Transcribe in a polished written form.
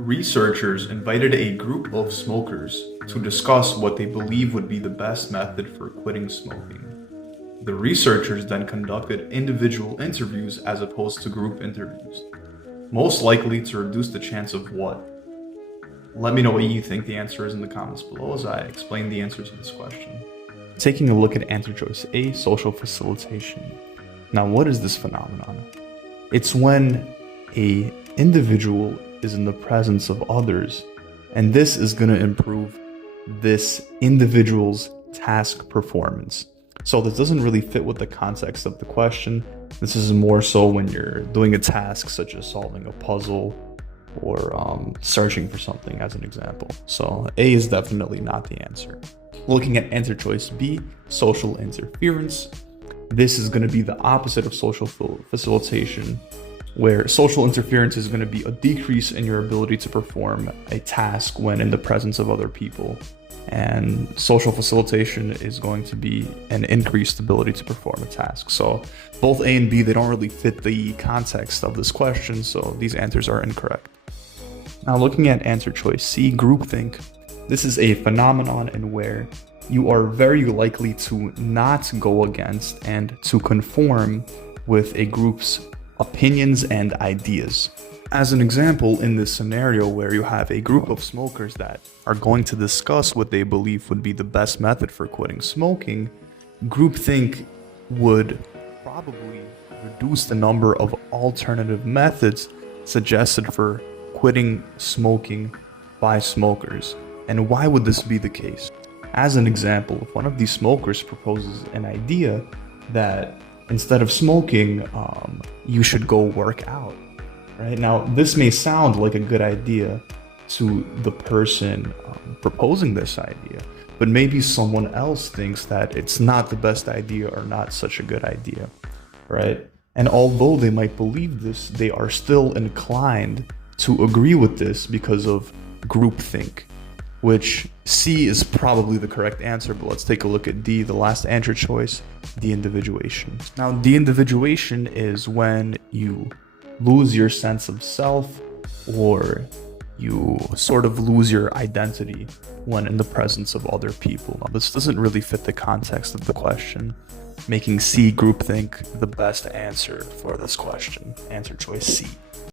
Researchers invited a group of smokers to discuss what they believe would be the best method for quitting smoking. The researchers then conducted individual interviews as opposed to group interviews, most likely to reduce the chance of what? Let me know what you think the answer is in the comments below as I explain the answers to this question. Taking a look at answer choice A, social facilitation. Now, what is this phenomenon? It's when a individual is in the presence of others, and this is going to improve this individual's task performance. So this doesn't really fit with the context of the question. This is more so when you're doing a task such as solving a puzzle or searching for something as an example. So A is definitely not the answer. Looking at answer choice B, social interference. This is going to be the opposite of social facilitation, where social interference is going to be a decrease in your ability to perform a task when in the presence of other people. And social facilitation is going to be an increased ability to perform a task. So both A and B, they don't really fit the context of this question, so these answers are incorrect. Now looking at answer choice C, groupthink. This is a phenomenon in where you are very likely to not go against and to conform with a group's opinions and ideas. As an example, in this scenario where you have a group of smokers that are going to discuss what they believe would be the best method for quitting smoking, groupthink would probably reduce the number of alternative methods suggested for quitting smoking by smokers. And why would this be the case? As an example, if one of these smokers proposes an idea that instead of smoking, you should go work out. Right now, this may sound like a good idea to the person proposing this idea, but maybe someone else thinks that it's not the best idea or not such a good idea, right? And although they might believe this, they are still inclined to agree with this because of groupthink, which C is probably the correct answer, but let's take a look at D, the last answer choice, de-individuation. Now, de-individuation is when you lose your sense of self or you sort of lose your identity when in the presence of other people. Now, this doesn't really fit the context of the question, making C, groupthink, the best answer for this question. Answer choice C.